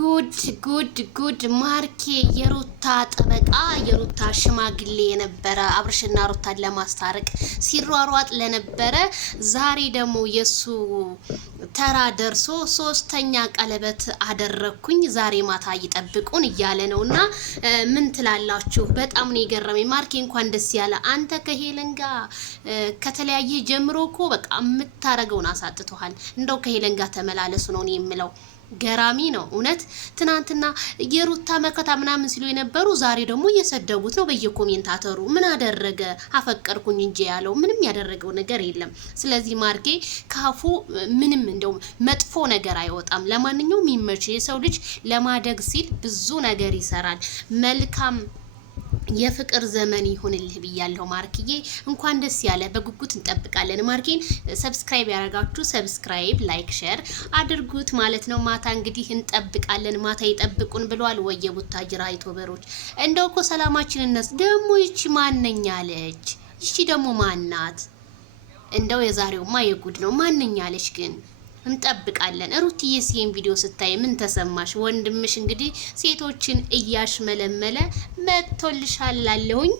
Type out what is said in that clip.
ጉድ ማርኬ የሩታ ጠበቃ የሩታ ሽማግሌ የነበረ አብርሽና ሩታን ለማስታረቅ ሲሯሯጥ ለነበረ ዛሬ ደግሞ የሱ ተራ ደርሶ ሶስተኛ ቀለበት አደረኩኝ ዛሬ ማታ ይጠብቁን እያለ ነውና ምን ትላላችሁ? በጣም ነው የገረመኝ። ማርኬ እንኳን ደስ ያለ። አንተ ከሄለን ጋር ከተለያየ ጀምሮ እኮ በቃ የምታረገውን አሳጥቶሃል። እንደው ከሄለን ጋር ተመላለሱ ነው የምለው። ገራሚ ነው እውነት። ትናንትና የሩታ መከታ ምናምን ሲሉ የነበሩ ዛሬ ደግሞ እየሰደቡት ነው በየኮሜንታተሩ። ምን አደረገ? አፈቀርኩኝ እንጂ ያለው ምንም ያደረገው ነገር የለም። ስለዚህ ማርኬ ካፉ ምንም እንደው መጥፎ ነገር አይወጣም። ለማንኛውም ይመች። የሰው ልጅ ለማደግ ሲል ብዙ ነገር ይሰራል። መልካም የፍቅር ዘመን ይሁንልህ ብያለሁ ማርክዬ። እንኳን ደስ ያለ። በጉጉት እንጠብቃለን። ማርኬን ሰብስክራይብ ያደርጋችሁ ሰብስክራይብ፣ ላይክ፣ ሼር አድርጉት ማለት ነው። ማታ እንግዲህ እንጠብቃለን። ማታ ይጠብቁን ብለዋል። ወየቡታጅራ ዩቲዩበሮች እንደው እኮ ሰላማችን እነስ ደግሞ ይቺ ማንኛለች? ይቺ ደግሞ ማናት? እንደው የዛሬውማ የጉድ ነው። ማንኛለች ግን? እንጠብቃለን። ሩትዬ ሲን ቪዲዮ ስታይ ምን ተሰማሽ? ወንድምሽ እንግዲህ ሴቶችን እያሽመለመለ መጥቶልሻል አለሁኝ።